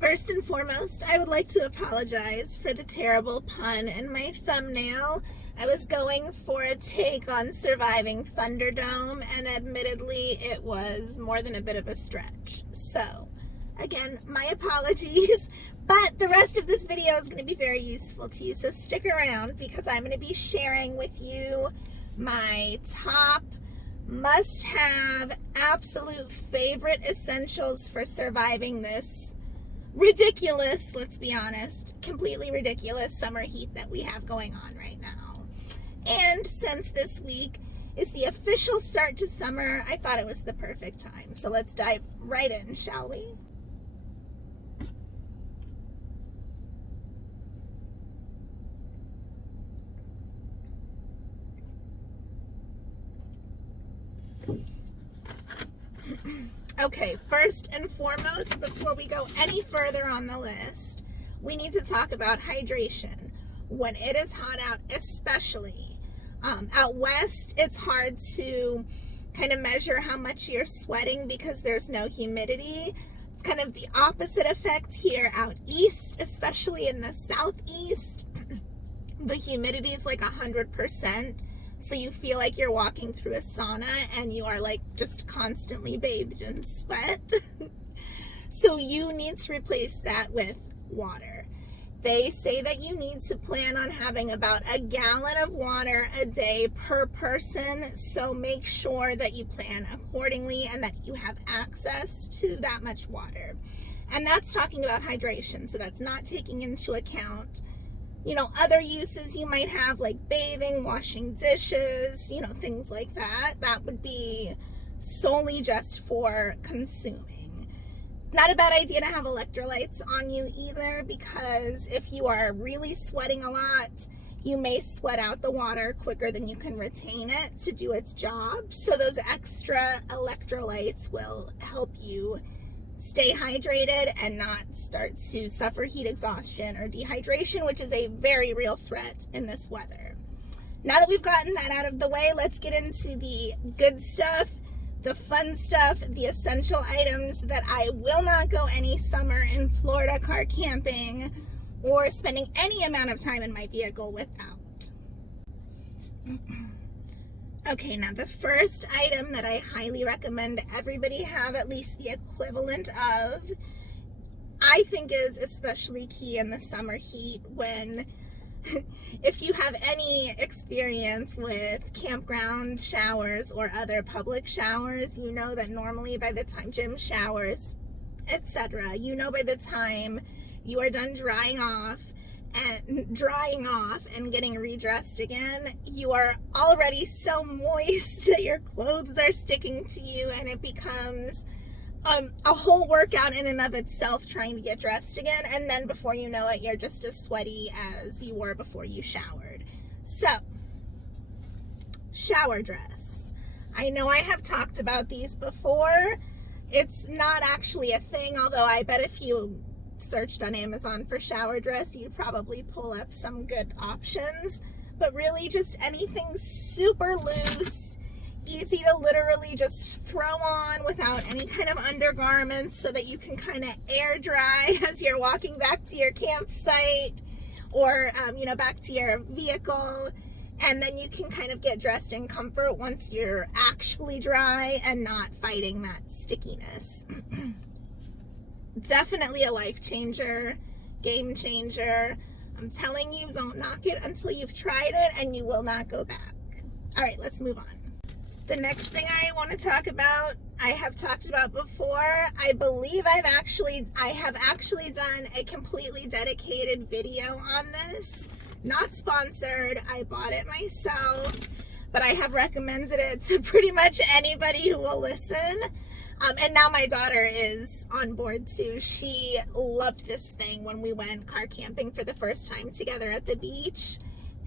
First and foremost, I would like to apologize for the terrible pun in my thumbnail. I was going for a take on surviving Thunderdome, and admittedly, it was more than a bit of a stretch. So, again, my apologies, but the rest of this video is going to be very useful to you, so stick around because I'm going to be sharing with you my top must-have, absolute favorite essentials for surviving this ridiculous, let's be honest, completely ridiculous summer heat that we have going on right now. And since this week is the official start to summer, I thought it was the perfect time. So let's dive right in, shall we? Okay, first and foremost, before we go any further on the list, we need to talk about hydration. When it is hot out, especially out west, it's hard to kind of measure how much you're sweating because there's no humidity. It's kind of the opposite effect here out east, especially in the southeast. The humidity is like 100%. So you feel like you're walking through a sauna and you are like just constantly bathed in sweat. So you need to replace that with water. They say that you need to plan on having about a gallon of water a day per person. So make sure that you plan accordingly and that you have access to that much water. And that's talking about hydration. So that's not taking into account, you know, other uses you might have, like bathing, washing dishes, you know, things like that. That would be solely just for consuming. Not a bad idea to have electrolytes on you either, because if you are really sweating a lot, you may sweat out the water quicker than you can retain it to do its job. So those extra electrolytes will help you stay hydrated and not start to suffer heat exhaustion or dehydration, which is a very real threat in this weather. Now that we've gotten that out of the way, let's get into the good stuff, the fun stuff, the essential items that I will not go any summer in Florida car camping or spending any amount of time in my vehicle without. Okay, now the first item that I highly recommend everybody have at least the equivalent of, I think is especially key in the summer heat when, if you have any experience with campground showers or other public showers, you know that normally by the time gym showers, etc., you know by the time you are done drying off and getting redressed again, you are already so moist that your clothes are sticking to you, and it becomes a whole workout in and of itself trying to get dressed again, and then before you know it, you're just as sweaty as you were before you showered. So, shower dress. I know I have talked about these before. It's not actually a thing, although I bet if you searched on Amazon for shower dress, you'd probably pull up some good options. But really just anything super loose, easy to literally just throw on without any kind of undergarments so that you can kind of air dry as you're walking back to your campsite or you know, back to your vehicle, and then you can kind of get dressed in comfort once you're actually dry and not fighting that stickiness. Definitely a life changer, game changer. I'm telling you, don't knock it until you've tried it and you will not go back. All right, let's move on. The next thing I want to talk about, I have talked about before. I believe I have actually done a completely dedicated video on this. Not sponsored, I bought it myself, but I have recommended it to pretty much anybody who will listen. And now my daughter is on board too. She loved this thing when we went car camping for the first time together at the beach.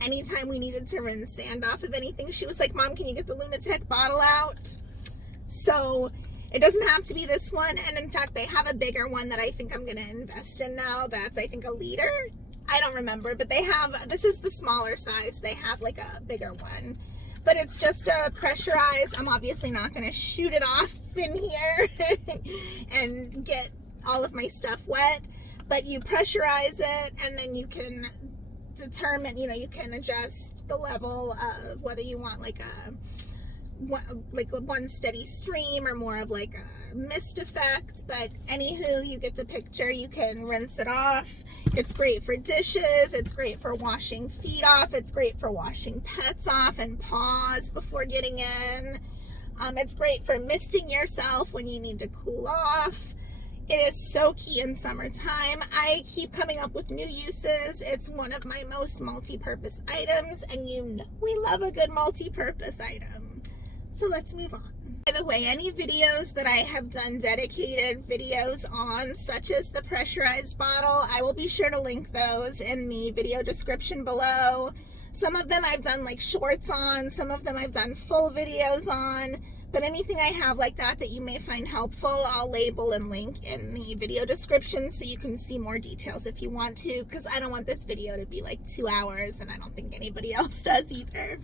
Anytime we needed to rinse sand off of anything, she was like, "Mom, can you get the Lunatec bottle out?" So it doesn't have to be this one. And in fact, they have a bigger one that I think I'm going to invest in now. That's, I think, a liter. I don't remember, but they have, this is the smaller size. They have like a bigger one. But it's just a pressurized. I'm obviously not going to shoot it off in here and get all of my stuff wet, but you pressurize it and then you can determine, you can adjust the level of whether you want like a one steady stream or more of like a mist effect. But anywho, you get the picture. You can rinse it off. It's great for dishes. It's great for washing feet off. It's great for washing pets off and paws before getting in. It's great for misting yourself when you need to cool off. It is so key in summertime. I keep coming up with new uses. It's one of my most multi-purpose items, and we love a good multi-purpose item. So let's move on. By the way, any videos that I have done dedicated videos on, such as the pressurized bottle, I will be sure to link those in the video description below. Some of them I've done like shorts on, some of them I've done full videos on, but anything I have like that you may find helpful, I'll label and link in the video description so you can see more details if you want to, because I don't want this video to be like 2 hours, and I don't think anybody else does either.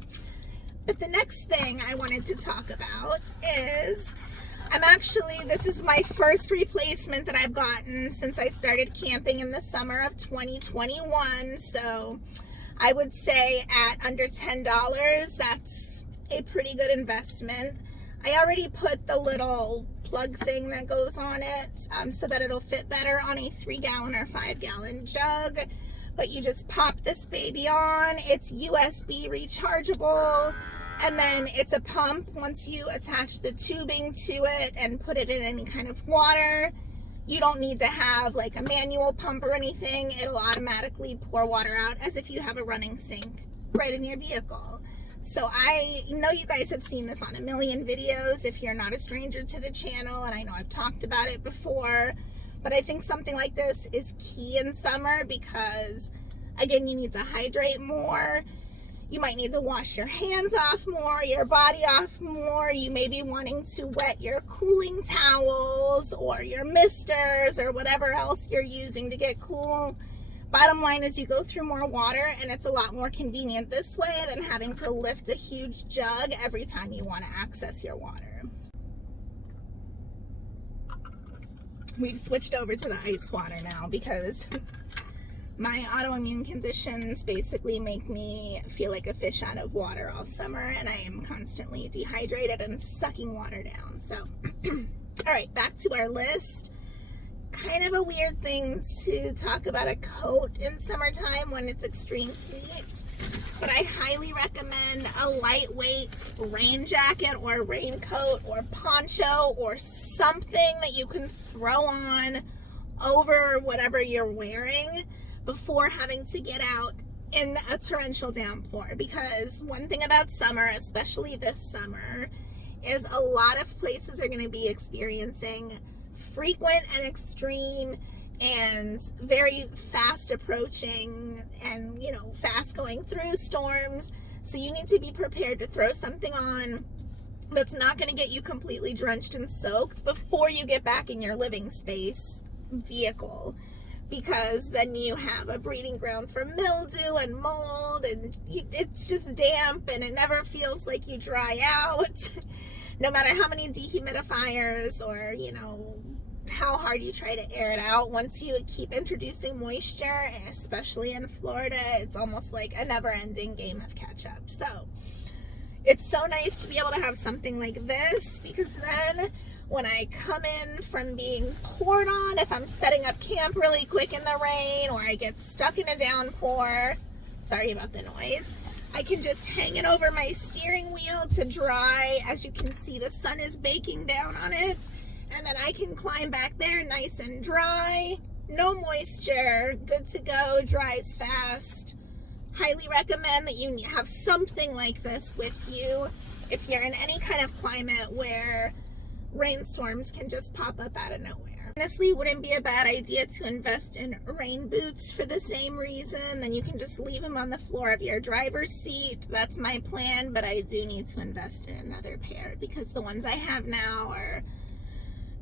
But the next thing I wanted to talk about is, this is my first replacement that I've gotten since I started camping in the summer of 2021. So I would say at under $10, that's a pretty good investment. I already put the little plug thing that goes on it so that it'll fit better on a 3-gallon or 5-gallon jug. But you just pop this baby on. It's USB rechargeable, and then it's a pump. Once you attach the tubing to it and put it in any kind of water, you don't need to have like a manual pump or anything. It'll automatically pour water out as if you have a running sink right in your vehicle. So I know you guys have seen this on a million videos if you're not a stranger to the channel, and I know I've talked about it before. But I think something like this is key in summer because, again, you need to hydrate more. You might need to wash your hands off more, your body off more. You may be wanting to wet your cooling towels or your misters or whatever else you're using to get cool. Bottom line is you go through more water, and it's a lot more convenient this way than having to lift a huge jug every time you want to access your water. We've switched over to the ice water now because my autoimmune conditions basically make me feel like a fish out of water all summer, and I am constantly dehydrated and sucking water down. So, all right, back to our list. Kind of a weird thing to talk about a coat in summertime when it's extreme heat, but I highly recommend a lightweight rain jacket or raincoat or poncho or something that you can throw on over whatever you're wearing before having to get out in a torrential downpour. Because one thing about summer, especially this summer, is a lot of places are going to be experiencing frequent and extreme and very fast approaching and fast going through storms. So you need to be prepared to throw something on that's not going to get you completely drenched and soaked before you get back in your living space vehicle, because then you have a breeding ground for mildew and mold, and it's just damp and it never feels like you dry out. No matter how many dehumidifiers or how hard you try to air it out, once you keep introducing moisture, and especially in Florida, it's almost like a never-ending game of catch-up. So it's so nice to be able to have something like this, because then when I come in from being poured on, if I'm setting up camp really quick in the rain or I get stuck in a downpour, sorry about the noise, I can just hang it over my steering wheel to dry. As you can see, the sun is baking down on it. And then I can climb back there nice and dry, no moisture, good to go, dries fast. Highly recommend that you have something like this with you if you're in any kind of climate where rainstorms can just pop up out of nowhere. Honestly, wouldn't be a bad idea to invest in rain boots for the same reason. Then you can just leave them on the floor of your driver's seat. That's my plan, but I do need to invest in another pair because the ones I have now are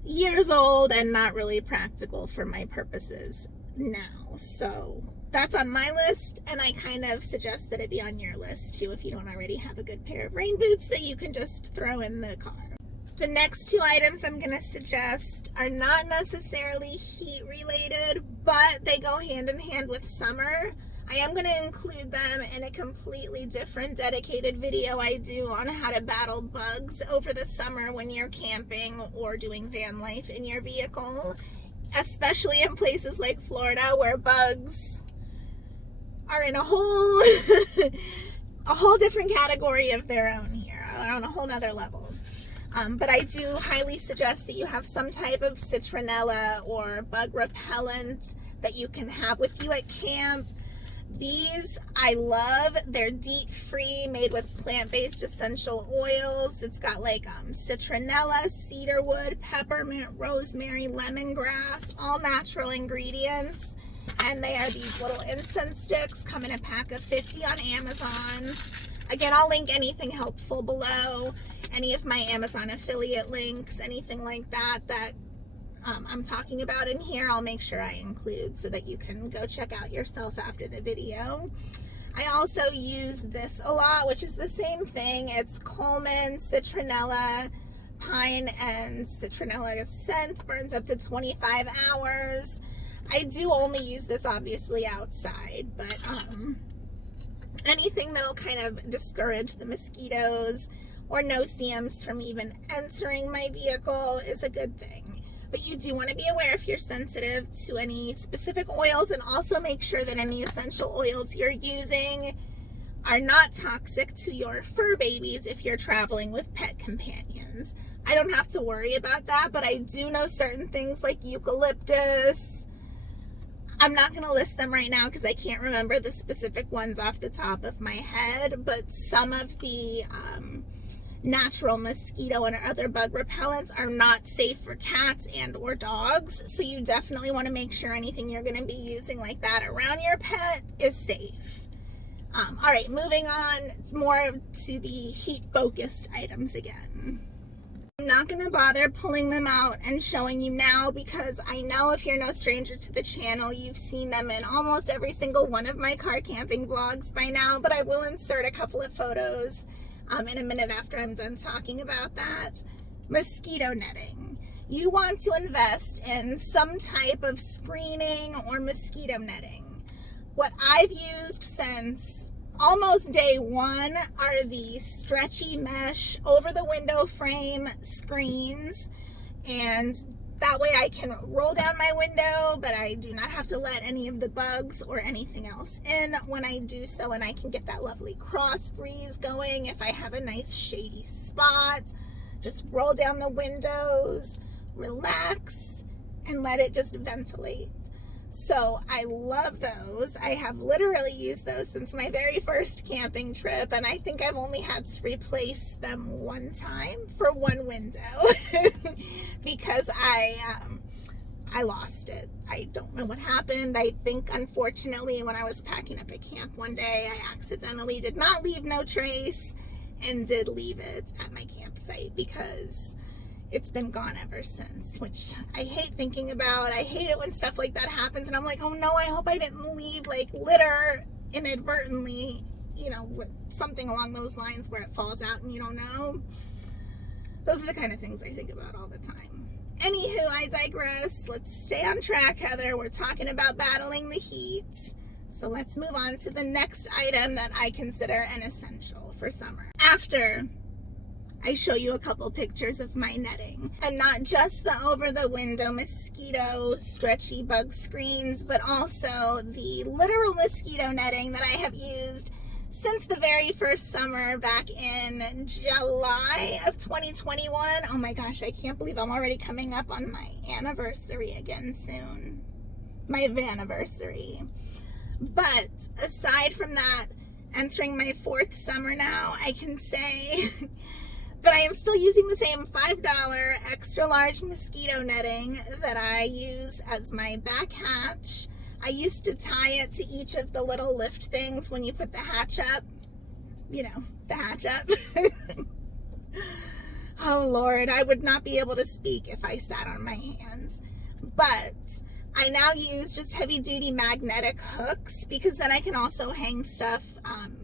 years old and not really practical for my purposes now. So that's on my list, and I kind of suggest that it be on your list too if you don't already have a good pair of rain boots that you can just throw in the car. The next two items I'm going to suggest are not necessarily heat related, but they go hand in hand with summer. I am going to include them in a completely different dedicated video I do on how to battle bugs over the summer when you're camping or doing van life in your vehicle, especially in places like Florida where bugs are in a whole a whole different category of their own here, on a whole nother level. But I do highly suggest that you have some type of citronella or bug repellent that you can have with you at camp. These I love. They're DEET free, made with plant-based essential oils. It's got like citronella, cedarwood, peppermint, rosemary, lemongrass, all natural ingredients. And they are these little incense sticks, come in a pack of 50 on Amazon. Again, I'll link anything helpful below, any of my Amazon affiliate links, anything like that I'm talking about in here, I'll make sure I include so that you can go check out yourself after the video. I also use this a lot, which is the same thing. It's Coleman Citronella Pine and Citronella scent, burns up to 25 hours. I do only use this obviously outside, but anything that will kind of discourage the mosquitoes or no-see-ums from even entering my vehicle is a good thing. But you do want to be aware if you're sensitive to any specific oils, and also make sure that any essential oils you're using are not toxic to your fur babies if you're traveling with pet companions. I don't have to worry about that, but I do know certain things like eucalyptus. I'm not going to list them right now because I can't remember the specific ones off the top of my head, but some of the natural mosquito and other bug repellents are not safe for cats and or dogs, so you definitely want to make sure anything you're going to be using like that around your pet is safe. All right, moving on, it's more to the heat focused items again. I'm not going to bother pulling them out and showing you now because I know if you're no stranger to the channel, you've seen them in almost every single one of my car camping vlogs by now, but I will insert a couple of photos in a minute after I'm done talking about that. Mosquito netting. You want to invest in some type of screening or mosquito netting. What I've used since almost day one are the stretchy mesh over the window frame screens, and that way I can roll down my window, but I do not have to let any of the bugs or anything else in when I do so, and I can get that lovely cross breeze going if I have a nice shady spot. Just roll down the windows, relax, and let it just ventilate. So I love those. I have literally used those since my very first camping trip, and I think I've only had to replace them one time for one window because I lost it. I don't know what happened. I think unfortunately when I was packing up at camp one day, I accidentally did not leave no trace and did leave it at my campsite because it's been gone ever since, which I hate thinking about. I hate it when stuff like that happens, and I'm like, oh no, I hope I didn't leave like litter inadvertently, you know, something along those lines where it falls out and you don't know. Those are the kind of things I think about all the time. Anywho, I digress. Let's stay on track, Heather. We're talking about battling the heat. So let's move on to the next item that I consider an essential for summer. After I show you a couple pictures of my netting, and not just the over the window mosquito stretchy bug screens, but also the literal mosquito netting that I have used since the very first summer back in July of 2021. Oh my gosh, I can't believe I'm already coming up on my anniversary again soon. My vanniversary. But aside from that, entering my fourth summer now, I can say but I am still using the same $5 extra large mosquito netting that I use as my back hatch. I used to tie it to each of the little lift things when you put the hatch up. You know, the hatch up. Oh Lord, I would not be able to speak if I sat on my hands. But I now use just heavy duty magnetic hooks because then I can also hang stuff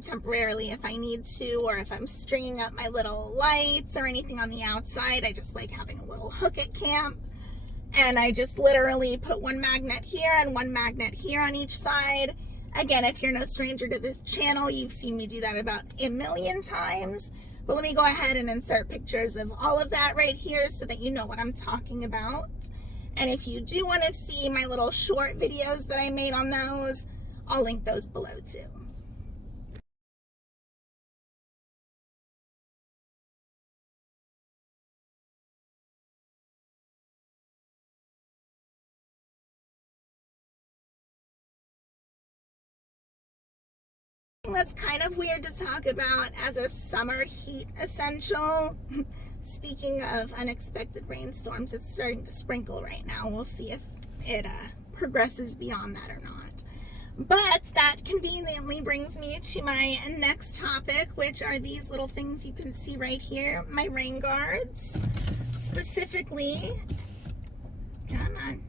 temporarily if I need to, or if I'm stringing up my little lights or anything on the outside. I just like having a little hook at camp, and I just literally put one magnet here and one magnet here on each side. Again, if you're no stranger to this channel, you've seen me do that about a million times. But let me go ahead and insert pictures of all of that right here so that you know what I'm talking about. And if you do want to see my little short videos that I made on those, I'll link those below too. That's kind of weird to talk about as a summer heat essential. Speaking of unexpected rainstorms, it's starting to sprinkle right now. We'll see if it progresses beyond that or not. But that conveniently brings me to my next topic, which are these little things you can see right here, my rain guards. Specifically, come on,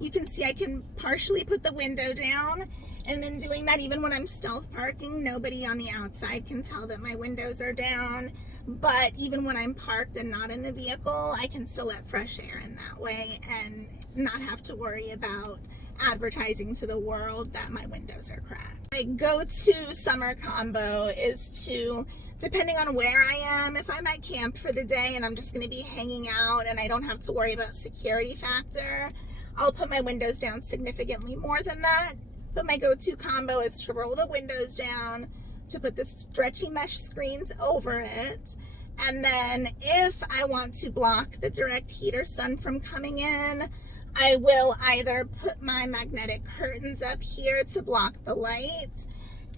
you can see I can partially put the window down. And in doing that, even when I'm stealth parking, nobody on the outside can tell that my windows are down. But even when I'm parked and not in the vehicle, I can still let fresh air in that way and not have to worry about advertising to the world that my windows are cracked. My go-to summer combo is to, depending on where I am, if I'm at camp for the day and I'm just going to be hanging out and I don't have to worry about security factor, I'll put my windows down significantly more than that. But my go-to combo is to roll the windows down, to put the stretchy mesh screens over it, and then if I want to block the direct heat or sun from coming in, I will either put my magnetic curtains up here to block the light,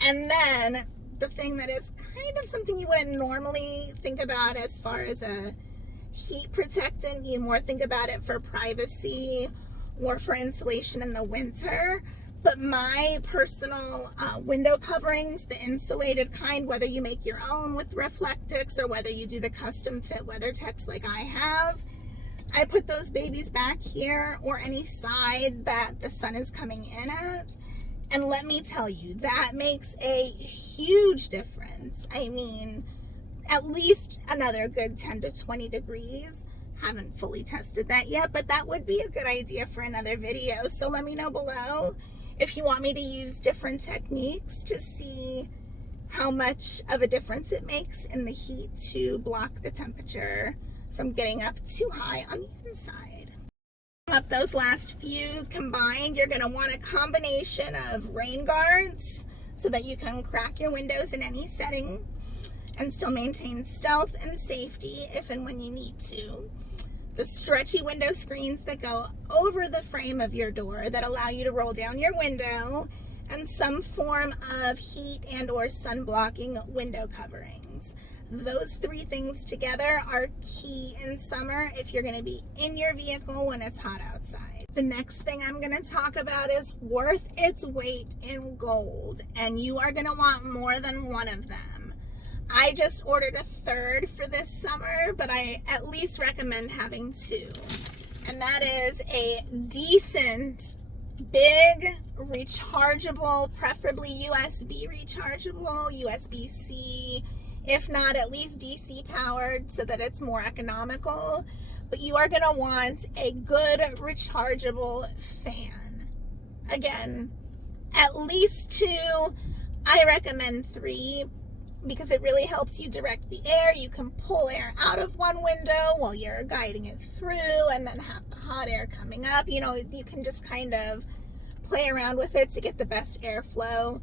and then the thing that is kind of something you wouldn't normally think about as far as a heat protectant, you more think about it for privacy or for insulation in the winter. But my personal window coverings, the insulated kind, whether you make your own with Reflectix or whether you do the custom fit WeatherTechs like I have, I put those babies back here or any side that the sun is coming in at. And let me tell you, that makes a huge difference. I mean, at least another good 10 to 20 degrees. Haven't fully tested that yet, but that would be a good idea for another video. So let me know below if you want me to use different techniques to see how much of a difference it makes in the heat to block the temperature from getting up too high on the inside. Up those last few combined, you're going to want a combination of rain guards so that you can crack your windows in any setting and still maintain stealth and safety if and when you need to. The stretchy window screens that go over the frame of your door that allow you to roll down your window, and some form of heat and or sun blocking window coverings. Those three things together are key in summer if you're going to be in your vehicle when it's hot outside. The next thing I'm going to talk about is worth its weight in gold, and you are going to want more than one of them. I just ordered a third for this summer, but I at least recommend having two. And that is a decent, big, rechargeable, preferably USB rechargeable, USB-C, if not at least DC powered so that it's more economical. But you are gonna want a good rechargeable fan. Again, at least two. I recommend three, because it really helps you direct the air. You can pull air out of one window while you're guiding it through and then have the hot air coming up. You know, you can just kind of play around with it to get the best airflow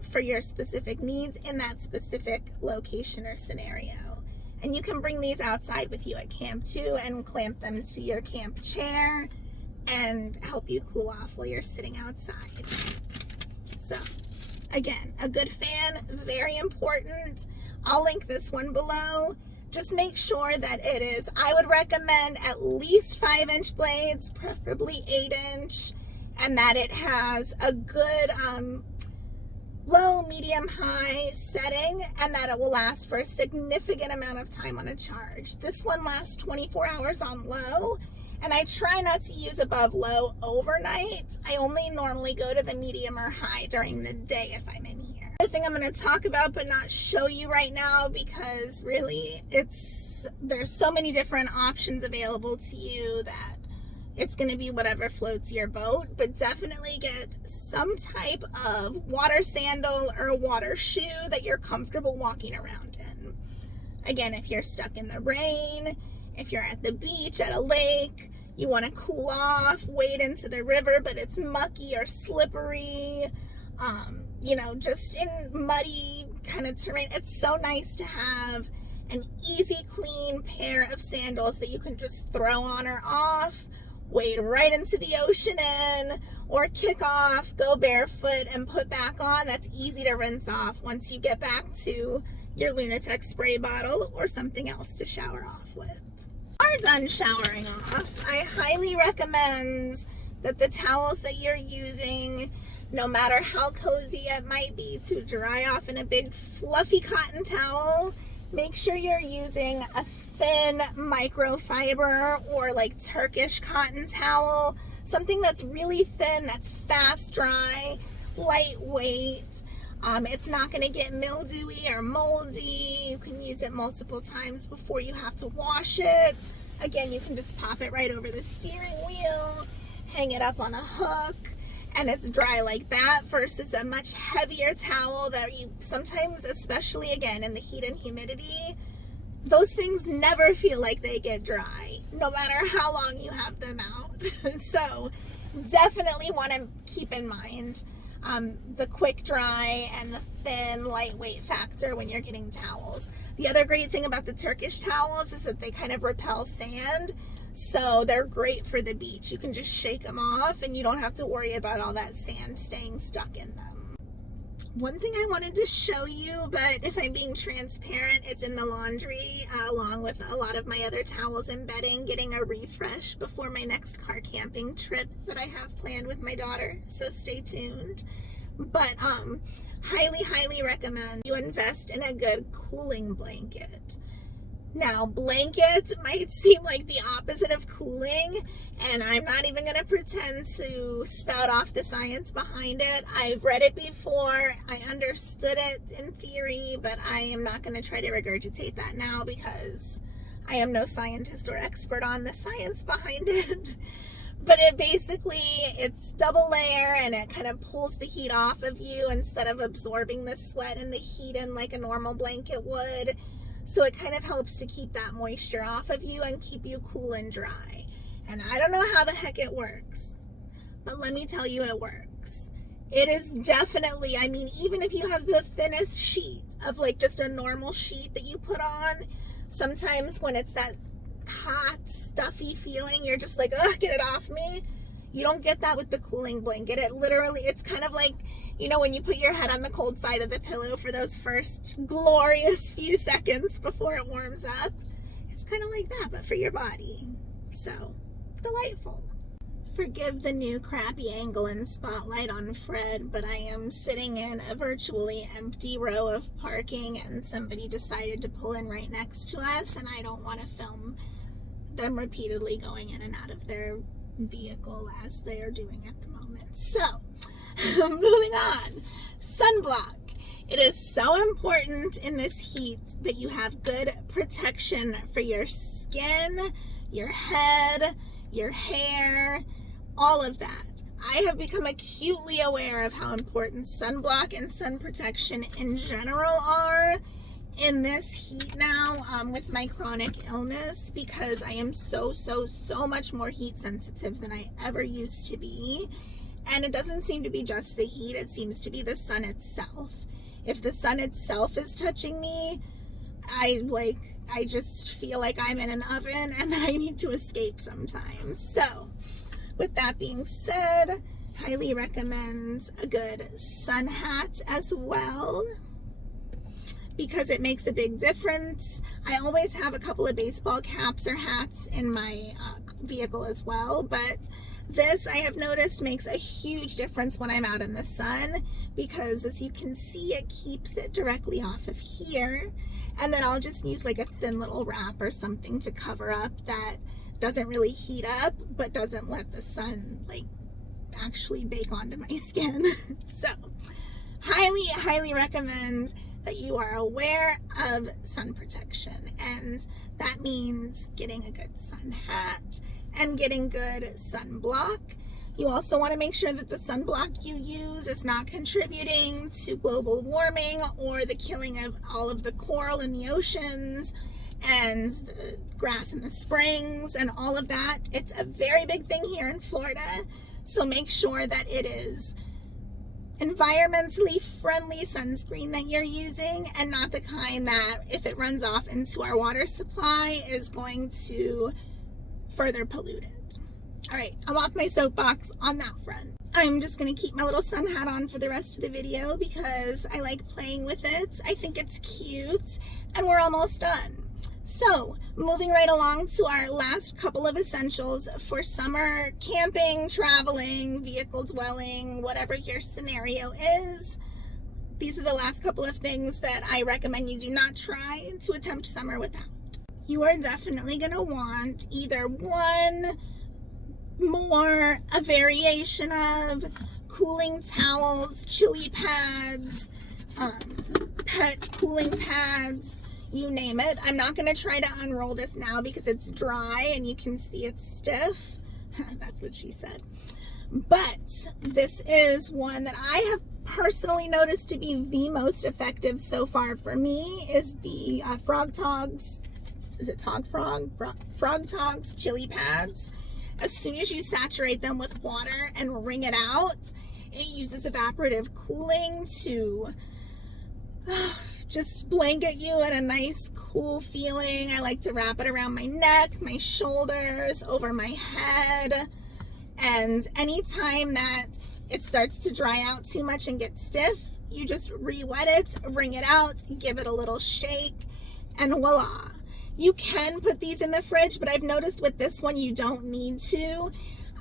for your specific needs in that specific location or scenario. And you can bring these outside with you at camp too and clamp them to your camp chair and help you cool off while you're sitting outside. So again, a good fan, very important. I'll link this one below. Just make sure that it is, I would recommend at least 5-inch blades, preferably 8-inch, and that it has a good low, medium, high setting, and that it will last for a significant amount of time on a charge. This one lasts 24 hours on low, And I try not to use above low overnight. I only normally go to the medium or high during the day if I'm in here. Another thing I'm going to talk about but not show you right now, because really there's so many different options available to you that it's going to be whatever floats your boat. But definitely get some type of water sandal or water shoe that you're comfortable walking around in. Again, if you're stuck in the rain, if you're at the beach, at a lake, you want to cool off, wade into the river, but it's mucky or slippery, just in muddy kind of terrain, it's so nice to have an easy, clean pair of sandals that you can just throw on or off, wade right into the ocean in, or kick off, go barefoot and put back on. That's easy to rinse off once you get back to your Lunatec spray bottle or something else to shower off with. Are done showering off, I highly recommend that the towels that you're using, no matter how cozy it might be, to dry off in a big fluffy cotton towel. Make sure you're using a thin microfiber or like Turkish cotton towel, something that's really thin, that's fast dry, lightweight. It's not going to get mildewy or moldy. You can use it multiple times before you have to wash it. Again, you can just pop it right over the steering wheel, hang it up on a hook, and it's dry like that, versus a much heavier towel that you sometimes, especially again in the heat and humidity, those things never feel like they get dry, no matter how long you have them out. So definitely want to keep in mind the quick dry and the thin, lightweight factor when you're getting towels. The other great thing about the Turkish towels is that they kind of repel sand, so they're great for the beach. You can just shake them off and you don't have to worry about all that sand staying stuck in them. One thing I wanted to show you, but if I'm being transparent, it's in the laundry along with a lot of my other towels and bedding, getting a refresh before my next car camping trip that I have planned with my daughter, so stay tuned. But highly recommend you invest in a good cooling blanket. Now, blankets might seem like the opposite of cooling, and I'm not even going to pretend to spout off the science behind it. I've read it before, I understood it in theory, but I am not going to try to regurgitate that now because I am no scientist or expert on the science behind it. But it's double layer, and it kind of pulls the heat off of you instead of absorbing the sweat and the heat in like a normal blanket would. So it kind of helps to keep that moisture off of you and keep you cool and dry. And I don't know how the heck it works, but let me tell you, it works. It is definitely, even if you have the thinnest sheet of like just a normal sheet that you put on, sometimes when it's that hot, stuffy feeling, you're just like, ugh, get it off me. You don't get that with the cooling blanket. It's kind of like, when you put your head on the cold side of the pillow for those first glorious few seconds before it warms up. It's kind of like that, but for your body. So, delightful. Forgive the new crappy angle and spotlight on Fred, but I am sitting in a virtually empty row of parking, and somebody decided to pull in right next to us, and I don't want to film them repeatedly going in and out of their vehicle as they are doing at the moment. So, moving on. Sunblock. It is so important in this heat that you have good protection for your skin, your head, your hair, all of that. I have become acutely aware of how important sunblock and sun protection in general are in this heat now with my chronic illness, because I am so much more heat sensitive than I ever used to be. And it doesn't seem to be just the heat, it seems to be the sun itself. If the sun itself is touching me, I just feel like I'm in an oven and that I need to escape sometimes. So, with that being said, highly recommend a good sun hat as well, because it makes a big difference. I always have a couple of baseball caps or hats in my vehicle as well, but this, I have noticed, makes a huge difference when I'm out in the sun, because as you can see, it keeps it directly off of here. And then I'll just use like a thin little wrap or something to cover up that doesn't really heat up, but doesn't let the sun like actually bake onto my skin. So highly recommend that you are aware of sun protection, and that means getting a good sun hat and getting good sunblock. You also want to make sure that the sunblock you use is not contributing to global warming or the killing of all of the coral in the oceans and the grass in the springs and all of that. It's a very big thing here in Florida, so make sure that it is environmentally friendly sunscreen that you're using, and not the kind that, if it runs off into our water supply, is going to further pollute it. All right, I'm off my soapbox on that front. I'm just gonna keep my little sun hat on for the rest of the video because I like playing with it. I think it's cute, and we're almost done. So, moving right along to our last couple of essentials for summer camping, traveling, vehicle dwelling, whatever your scenario is. These are the last couple of things that I recommend you do not try to attempt summer without. You are definitely going to want either one, more, a variation of cooling towels, chili pads, pet cooling pads, you name it. I'm not going to try to unroll this now because it's dry and you can see it's stiff. That's what she said. But this is one that I have personally noticed to be the most effective so far for me, is the Frog Togs. Is it Tog Frog? Frog Togs chili pads. As soon as you saturate them with water and wring it out, it uses evaporative cooling to just blanket you in a nice cool feeling. I like to wrap it around my neck, my shoulders, over my head. And anytime that it starts to dry out too much and get stiff, you just re-wet it, wring it out, give it a little shake, and voila. You can put these in the fridge, but I've noticed with this one you don't need to.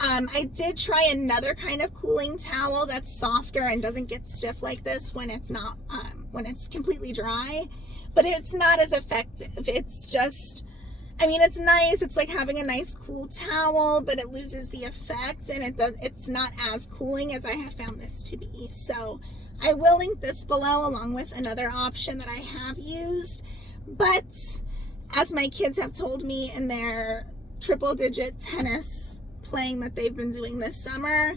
I did try another kind of cooling towel that's softer and doesn't get stiff like this when it's not, when it's completely dry, but it's not as effective. It's just, I mean, it's nice. It's like having a nice cool towel, but it loses the effect, and it's not as cooling as I have found this to be. So I will link this below along with another option that I have used, but as my kids have told me in their triple-digit tennis playing that they've been doing this summer,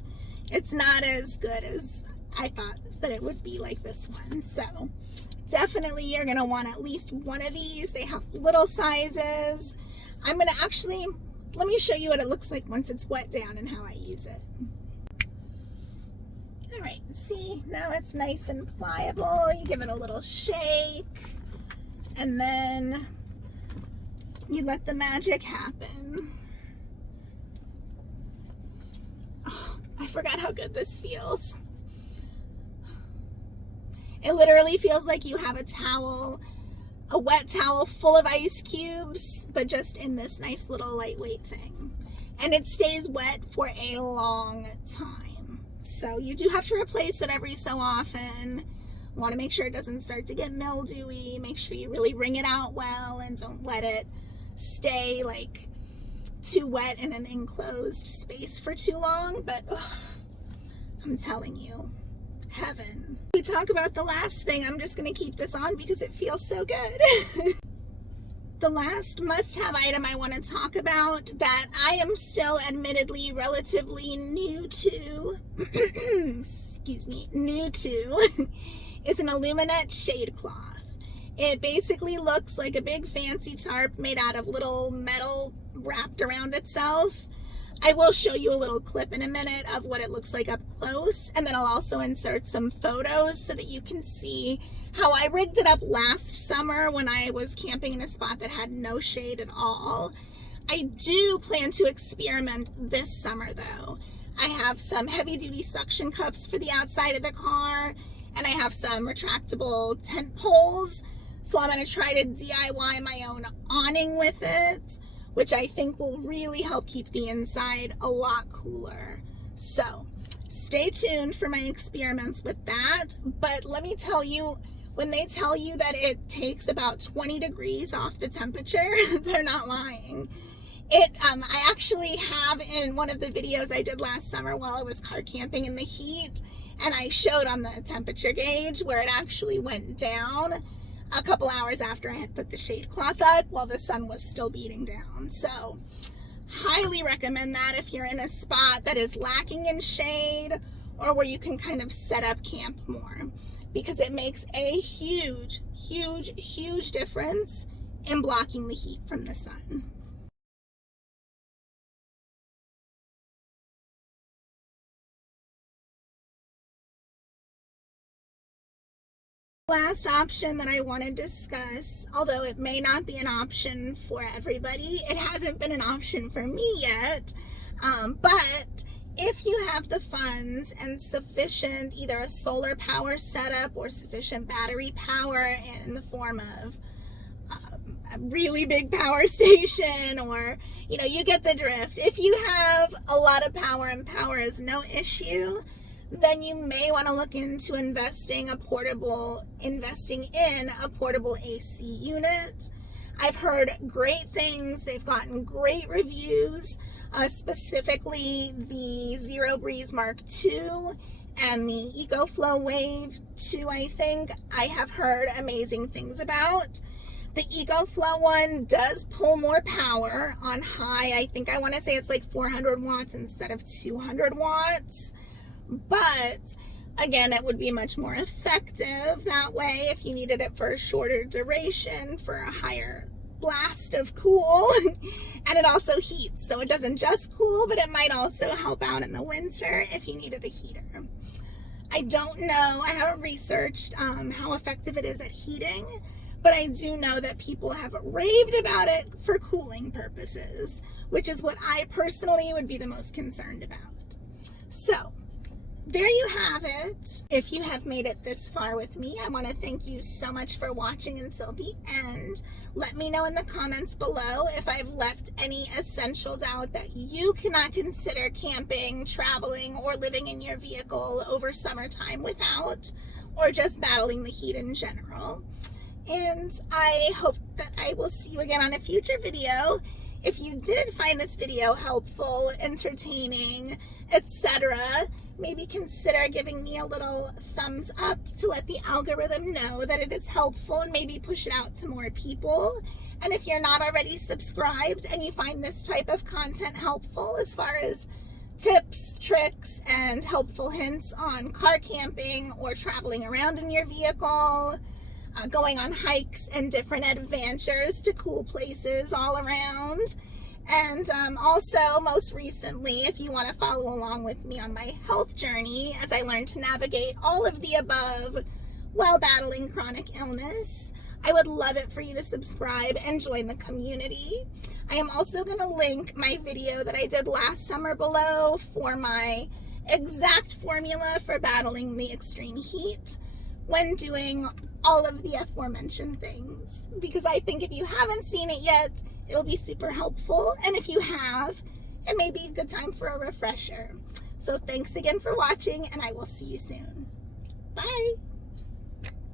it's not as good as I thought that it would be like this one. So definitely you're going to want at least one of these. They have little sizes. I'm going to actually, let me show you what it looks like once it's wet down and how I use it. All right, see, now it's nice and pliable. You give it a little shake, and then you let the magic happen. Oh, I forgot how good this feels. It literally feels like you have a towel, a wet towel full of ice cubes, but just in this nice little lightweight thing. And it stays wet for a long time. So you do have to replace it every so often. Want to make sure it doesn't start to get mildewy. Make sure you really wring it out well and don't let it stay like too wet in an enclosed space for too long. But I'm telling you, heaven. We talk about the last thing. I'm just going to keep this on because it feels so good. The last must-have item I want to talk about that I am still admittedly relatively new to, excuse me, new to, is an Lunatec shade cloth. It basically looks like a big fancy tarp made out of little metal wrapped around itself. I will show you a little clip in a minute of what it looks like up close, and then I'll also insert some photos so that you can see how I rigged it up last summer when I was camping in a spot that had no shade at all. I do plan to experiment this summer though. I have some heavy duty suction cups for the outside of the car, and I have some retractable tent poles. So I'm going to try to DIY my own awning with it, which I think will really help keep the inside a lot cooler. So stay tuned for my experiments with that. But let me tell you, when they tell you that it takes about 20 degrees off the temperature, they're not lying. I actually have in one of the videos I did last summer while I was car camping in the heat, and I showed on the temperature gauge where it actually went down a couple hours after I had put the shade cloth up while the sun was still beating down. So highly recommend that if you're in a spot that is lacking in shade or where you can kind of set up camp more, because it makes a huge, huge, huge difference in blocking the heat from the sun. Last option that I want to discuss, although it may not be an option for everybody, it hasn't been an option for me yet, but if you have the funds and sufficient, either a solar power setup or sufficient battery power in the form of a really big power station, or, you know, you get the drift. If you have a lot of power and power is no issue, then you may want to look into investing in a portable AC unit. I've heard great things. They've gotten great reviews, specifically the Zero Breeze Mark II and the EcoFlow Wave 2, I think. I have heard amazing things about. The EcoFlow one does pull more power on high. I think I want to say it's like 400 watts instead of 200 watts. But again, it would be much more effective that way if you needed it for a shorter duration, for a higher blast of cool. And it also heats, so it doesn't just cool, but it might also help out in the winter if you needed a heater. I don't know, I haven't researched how effective it is at heating, but I do know that people have raved about it for cooling purposes, which is what I personally would be the most concerned about. So there you have it. If you have made it this far with me, I want to thank you so much for watching until the end. Let me know in the comments below if I've left any essentials out that you cannot consider camping, traveling, or living in your vehicle over summertime without, or just battling the heat in general. And I hope that I will see you again on a future video. If you did find this video helpful, entertaining, etc., maybe consider giving me a little thumbs up to let the algorithm know that it is helpful, and maybe push it out to more people. And if you're not already subscribed and you find this type of content helpful, as far as tips, tricks, and helpful hints on car camping or traveling around in your vehicle, going on hikes and different adventures to cool places all around. And also, most recently, if you want to follow along with me on my health journey as I learn to navigate all of the above while battling chronic illness, I would love it for you to subscribe and join the community. I am also going to link my video that I did last summer below for my exact formula for battling the extreme heat when doing all of the aforementioned things, because I think if you haven't seen it yet, it'll be super helpful, and if you have, it may be a good time for a refresher. So thanks again for watching, and I will see you soon. Bye.